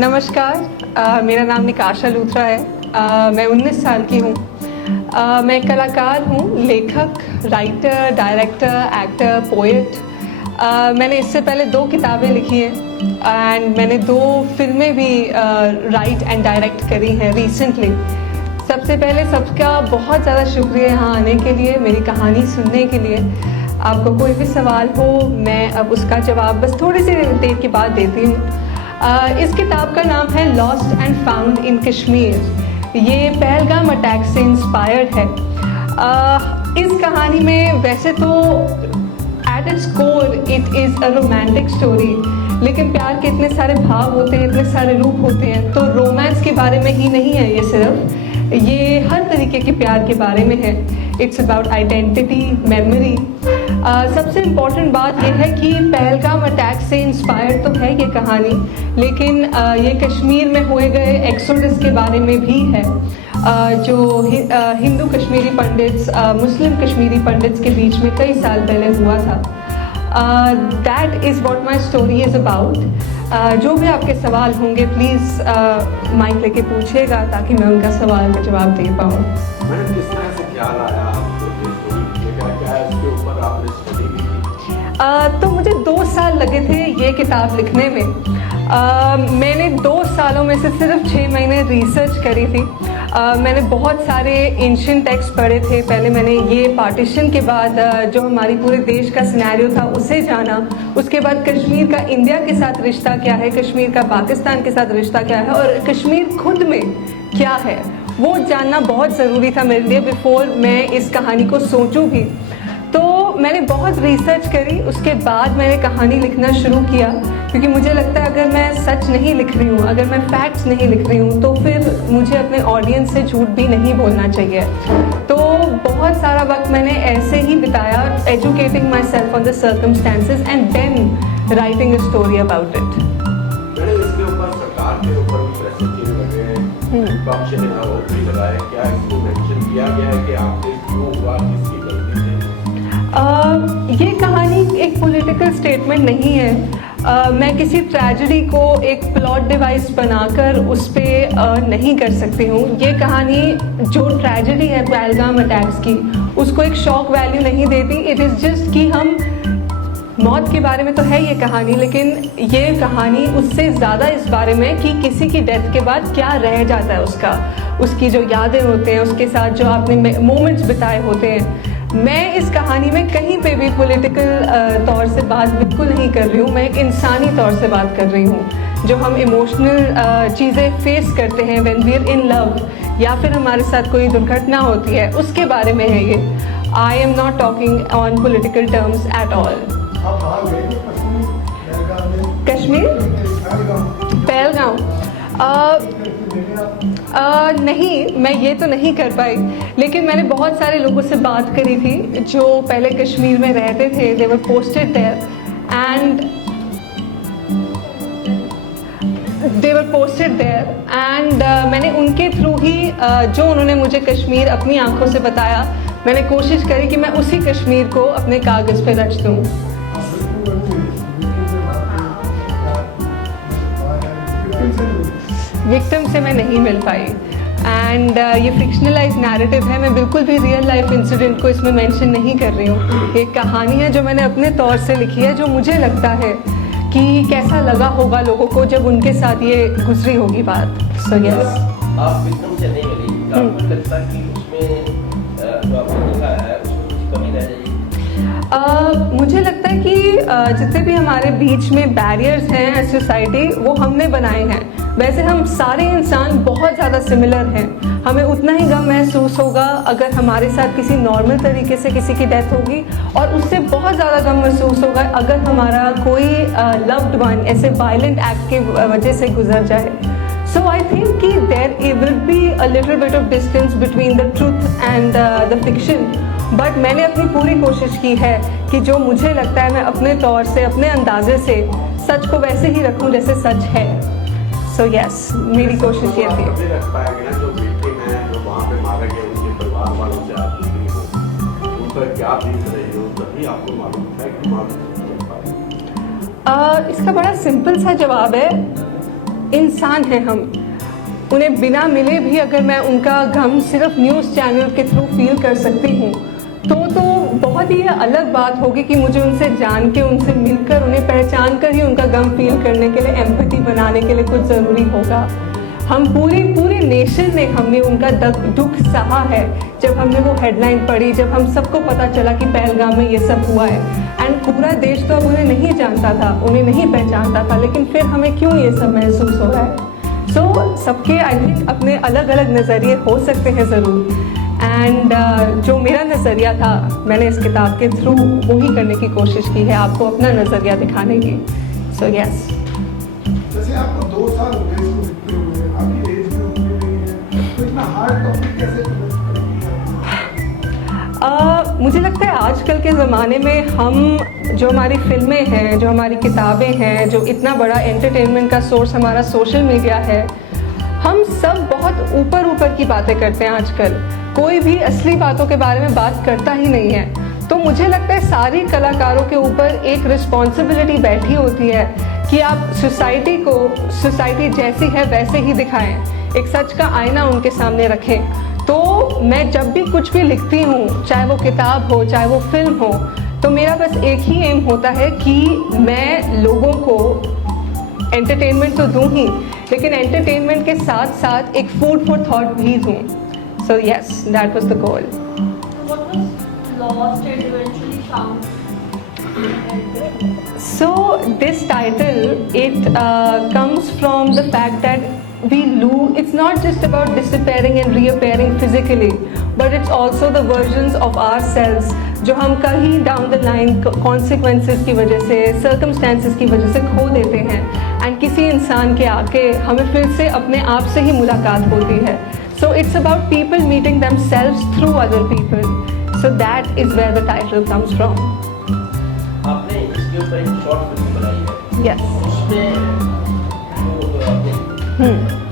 नमस्कार, मेरा नाम निकाशा लूथरा है। मैं 19 साल की हूँ। मैं कलाकार हूँ, लेखक, राइटर, डायरेक्टर, एक्टर, पोएट। मैंने इससे पहले 2 किताबें लिखी हैं एंड मैंने 2 फिल्में भी राइट एंड डायरेक्ट करी हैं रिसेंटली। सबसे पहले सबका बहुत ज़्यादा शुक्रिया यहाँ आने के लिए, मेरी कहानी सुनने के लिए। आपको कोई भी सवाल हो मैं अब उसका जवाब बस थोड़ी सी देर के बाद देती हूँ। इस किताब का नाम है lost and found in Kashmir. ये पहलगाम अटैक से इंस्पायर्ड है। इस कहानी में वैसे तो at its core it is a romantic story, लेकिन प्यार के इतने सारे भाव होते हैं, इतने सारे रूप होते हैं, तो रोमांस के बारे में ही नहीं है ये सिर्फ, ये हर तरीके के प्यार के बारे में है। It's about identity, memory. सबसे इम्पॉर्टेंट बात यह है कि पहलगाम अटैक से इंस्पायर्ड तो है ये कहानी, लेकिन ये कश्मीर में हुए गए एक्सोडस के बारे में भी है, जो हिंदू कश्मीरी पंडित्स, मुस्लिम कश्मीरी पंडित्स के बीच में कई साल पहले हुआ था। That is what my story is about. जो भी आपके सवाल होंगे प्लीज़ माइक लेके पूछिएगा ताकि मैं उनका सवाल का जवाब दे पाऊँ। मैडम, किस तरह से ख्याल आया आपको ये स्टोरी लिखने का? क्या इसके ऊपर आपने स्टडी भी की? तो मुझे 2 साल लगे थे ये किताब लिखने में। मैंने 2 सालों में से सिर्फ 6 महीने रिसर्च करी थी। मैंने बहुत सारे एंशिएंट टेक्स्ट पढ़े थे। पहले मैंने ये पार्टीशन के बाद जो हमारी पूरे देश का सिनेरियो था उसे जाना। उसके बाद कश्मीर का इंडिया के साथ रिश्ता क्या है, कश्मीर का पाकिस्तान के साथ रिश्ता क्या है और कश्मीर खुद में क्या है, वो जानना बहुत ज़रूरी था मेरे लिए बिफोर मैं इस कहानी को सोचूं भी। तो मैंने बहुत रिसर्च करी, उसके बाद मैंने कहानी लिखना शुरू किया, क्योंकि मुझे लगता है अगर मैं सच नहीं लिख रही हूँ, अगर मैं फैक्ट्स नहीं लिख रही हूँ, तो फिर मुझे अपने ऑडियंस से झूठ भी नहीं बोलना चाहिए। तो बहुत सारा वक्त मैंने ऐसे ही बिताया, educating myself on the circumstances and then writing a story about it. इसके ऊपर सरकार के ऊपर भी प्रेशर किए लगे हैं, विपक्ष ने आरोप भी लगाए। क्या इसको मेंशन किया गया है कि आपने क्यों हुआ, किसकी गलती थी? ये कहानी एक पॉलिटिकल स्टेटमेंट नहीं है। मैं किसी ट्रेजेडी को एक प्लॉट डिवाइस बनाकर उस पर नहीं कर सकती हूँ। ये कहानी जो ट्रेजेडी है पहलगाम अटैक्स की, उसको एक शॉक वैल्यू नहीं देती। इट इज़ जस्ट कि हम मौत के बारे में तो है ये कहानी, लेकिन ये कहानी उससे ज़्यादा इस बारे में कि किसी की डेथ के बाद क्या रह जाता है उसकी जो यादें होते हैं, उसके साथ जो आपने मोमेंट्स बिताए होते हैं। मैं इस कहानी में कहीं पे भी पॉलिटिकल तौर से बात बिल्कुल नहीं कर रही हूँ। मैं एक इंसानी तौर से बात कर रही हूँ। जो हम इमोशनल चीज़ें फेस करते हैं when we are in love, या फिर हमारे साथ कोई दुर्घटना होती है, उसके बारे में है ये। I am not talking on political terms at all. Kashmir, Pahalgam नहीं, मैं ये तो नहीं कर पाई, लेकिन मैंने बहुत सारे लोगों से बात करी थी जो पहले कश्मीर में रहते थे। दे वर पोस्टेड देयर एंड मैंने उनके थ्रू ही जो उन्होंने मुझे कश्मीर अपनी आंखों से बताया, मैंने कोशिश करी कि मैं उसी कश्मीर को अपने कागज़ पे रच दूँ। विक्टिम से मैं नहीं मिल पाई एंड ये फिक्शनलाइज नैरेटिव है। मैं बिल्कुल भी रियल लाइफ इंसिडेंट को इसमें मेंशन नहीं कर रही हूँ। एक कहानी है जो मैंने अपने तौर से लिखी है, जो मुझे लगता है कि कैसा लगा होगा लोगों को जब उनके साथ ये गुजरी होगी बात। So yes. आप विक्रम से नहीं मिली, आपको लगता है कि उसमें जो आपने लिखा है उसमें कुछ कमी रह जाएगी? मुझे लगता है कि जितने भी हमारे बीच में बैरियर्स हैं एज सोसाइटी, वो हमने बनाए हैं। वैसे हम सारे इंसान बहुत ज़्यादा सिमिलर हैं। हमें उतना ही गम महसूस होगा अगर हमारे साथ किसी नॉर्मल तरीके से किसी की डेथ होगी, और उससे बहुत ज़्यादा गम महसूस होगा अगर हमारा कोई लव्ड वन ऐसे वायलेंट एक्ट की वजह से गुजर जाए। सो आई थिंक कि there will be a little bit of distance between the truth and the fiction, but मैंने अपनी पूरी कोशिश की है कि जो मुझे लगता है मैं अपने तौर से, अपने अंदाजे से सच को वैसे ही रखूं जैसे सच है। सो यस, मेरी कोशिश ये थी। जो विक्टिम है, जो वहाँ पे मारे गए, उनके परिवार वालों से आप जुड़ी हो, उन पर क्या बीत रही हो, तभी आपको मालूम है कि मालूम नहीं चल पाए। इसका बड़ा सिंपल सा जवाब है, इंसान हैं हम, उन्हें बिना मिले भी अगर मैं उनका गम सिर्फ न्यूज़ चैनल के थ्रू फील कर सकती हूँ तो बहुत ही अलग बात होगी कि मुझे उनसे जान के, उनसे मिलकर, उन्हें पहचान कर ही उनका गम फील करने के लिए, एम्पैथी बनाने के लिए कुछ ज़रूरी होगा। हम पूरे नेशन ने हमने उनका दुख सहा है। जब हमने वो हेडलाइन पढ़ी, जब हम सबको पता चला कि पहलगाम में ये सब हुआ है, एंड पूरा देश तो अब उन्हें नहीं जानता था, उन्हें नहीं पहचानता था, लेकिन फिर हमें क्यों ये सब महसूस हो रहा है? सबके आई थिंक अपने अलग अलग नज़रिए हो सकते हैं ज़रूर, एंड जो मेरा नज़रिया था मैंने इस किताब के थ्रू वही करने की कोशिश की है, आपको अपना नज़रिया दिखाने की। So yes. जैसे आपको 2 साल हो गए इसको लिखते हुए, आपकी एज भी उतनी नहीं है, तो इतना हार्ड टॉपिक कैसे मुझे लगता है आजकल के ज़माने में हम, जो हमारी फिल्में हैं, जो हमारी किताबें हैं, जो इतना बड़ा एंटरटेनमेंट का सोर्स हमारा सोशल मीडिया है, हम सब बहुत ऊपर की बातें करते हैं आजकल। कोई भी असली बातों के बारे में बात करता ही नहीं है। तो मुझे लगता है सारी कलाकारों के ऊपर एक रिस्पॉन्सिबिलिटी बैठी होती है कि आप सोसाइटी जैसी है वैसे ही दिखाएं, एक सच का आईना उनके सामने रखें। तो मैं जब भी कुछ भी लिखती हूँ, चाहे वो किताब हो, चाहे वो फिल्म हो, तो मेरा बस एक ही एम होता है कि मैं लोगों को एंटरटेनमेंट तो दूँ ही, लेकिन एंटरटेनमेंट के साथ साथ एक फूड फॉर थॉट भी दूँ। So yes, that was the goal. What was lost and eventually found? So this title, it comes from the fact that we lose. It's not just about disappearing and reappearing physically, but it's also the versions of ourselves जो हम कहीं down the line consequences की वजह से, circumstances की वजह से खो देते हैं, and किसी इंसान के आके हमें फिर से अपने आप से ही मुलाकात होती है। So it's about people meeting themselves through other people. So that is where the title comes from. आपने इसके ऊपर एक शॉर्ट फिल्म बनाई है। Yes. उसमें जो आपने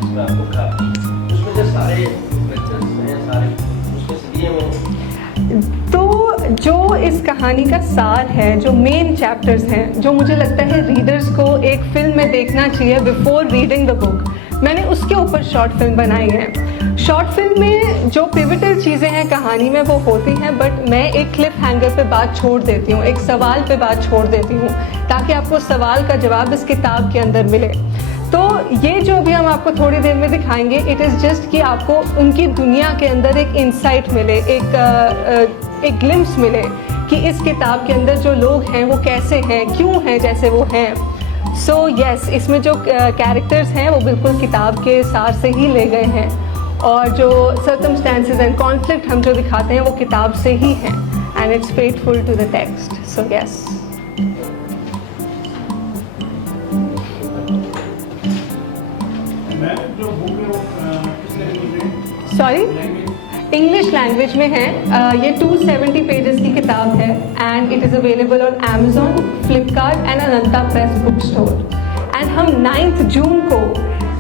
इसका बुक आपकी, उसमें जो सारे लेक्चर्स हैं, सारे उसमें से दिए हुए। तो जो इस कहानी का सार है, जो मेन चैप्टर्स हैं, जो मुझे लगता है रीडर्स को एक फिल्म में देखना चाहिए बिफोर रीडिंग द बुक, मैंने उसके ऊपर शॉर्ट फिल्म बनाई है। शॉर्ट फिल्म में जो पिवटल चीज़ें हैं कहानी में वो होती हैं, बट मैं एक क्लिफ हैंगर पे बात छोड़ देती हूँ, एक सवाल पे बात छोड़ देती हूँ, ताकि आपको सवाल का जवाब इस किताब के अंदर मिले। तो ये जो भी हम आपको थोड़ी देर में दिखाएंगे, इट इज़ जस्ट कि आपको उनकी दुनिया के अंदर एक इंसाइट मिले, एक ग्लिम्स मिले कि इस किताब के अंदर जो लोग हैं वो कैसे हैं, क्यों हैं जैसे वो हैं। सो यस, इसमें जो कैरेक्टर्स हैं वो बिल्कुल किताब के सार से ही ले गए हैं, और जो सर्कमस्टेंसेस एंड कॉन्फ्लिक्ट हम जो दिखाते हैं वो किताब से ही हैं, and it's faithful to the text. So yes. जो बुक है वो किस लैंग्वेज में? सॉरी, इंग्लिश लैंग्वेज में है। ये 270 पेजेस की किताब है, and it is available on Amazon, Flipkart and Ananta press book store. And हम 9 जून को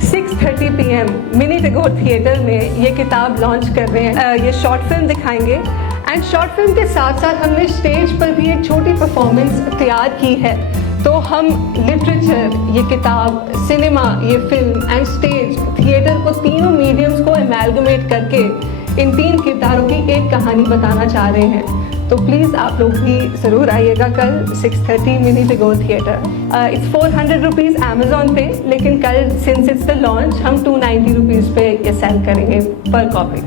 6:30 PM मिनी टैगोर थिएटर में ये किताब लॉन्च कर रहे हैं। ये शॉर्ट फिल्म दिखाएंगे, एंड शॉर्ट फिल्म के साथ साथ हमने स्टेज पर भी एक छोटी परफॉर्मेंस तैयार की है। तो हम लिटरेचर, ये किताब, सिनेमा, ये फिल्म एंड स्टेज, थिएटर को, तीनों मीडियम्स को एमैलगमेट करके इन 3 किरदारों की एक कहानी बताना चाह रहे हैं। तो प्लीज़ आप लोग भी ज़रूर आइएगा कल 6:30 mini Tagore theatre. It's 400 rupees Amazon पे, लेकिन कल सिंस इट्स द लॉन्च हम 290 रुपीज़ पे ये सेल करेंगे पर कॉपी।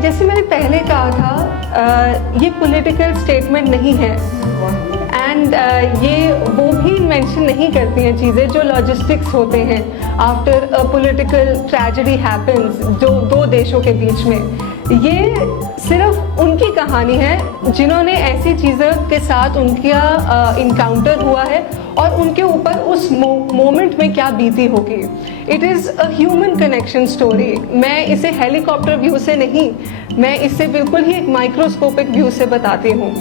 जैसे मैंने पहले कहा था, ये पॉलिटिकल स्टेटमेंट नहीं है, एंड ये वो भी मेंशन नहीं करती हैं चीज़ें जो लॉजिस्टिक्स होते हैं after a political tragedy happens जो 2 देशों के बीच में। ये सिर्फ उनकी कहानी है जिन्होंने ऐसी चीज़ों के साथ उनका इनकाउंटर हुआ है और उनके ऊपर उस मोमेंट में क्या बीती होगी। It is a human connection story. मैं इसे हेलीकॉप्टर व्यू से नहीं, मैं इसे बिल्कुल ही एक माइक्रोस्कोपिक व्यू से बताती हूँ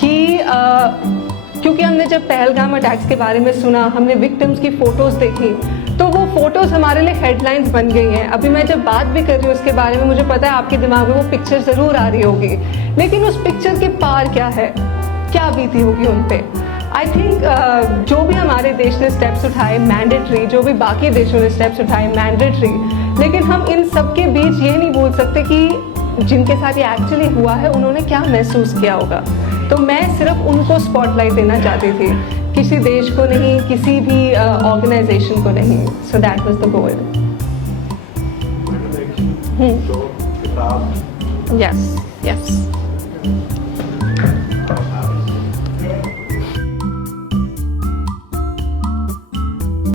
कि क्योंकि हमने जब पहलगाम अटैक्स के बारे में सुना, हमने विक्टिम्स की फ़ोटोज़ देखी, तो वो फ़ोटोज़ हमारे लिए हेडलाइंस बन गई हैं। अभी मैं जब बात भी कर रही हूँ उसके बारे में, मुझे पता है आपके दिमाग में वो पिक्चर ज़रूर आ रही होगी, लेकिन उस पिक्चर के पार क्या है, क्या बीती होगी उन पर। आई थिंक जो भी हमारे देश ने स्टेप्स उठाए मैंडेटरी, जो भी बाकी देशों ने स्टेप्स उठाए मैंडेटरी, लेकिन हम इन सब के बीच ये नहीं बोल सकते कि जिनके साथ ये एक्चुअली हुआ है उन्होंने क्या महसूस किया होगा। तो मैं सिर्फ उनको स्पॉटलाइट देना चाहती थी, किसी देश को नहीं, किसी भी ऑर्गेनाइजेशन को नहीं। So that was the goal. Show किताब यस यस।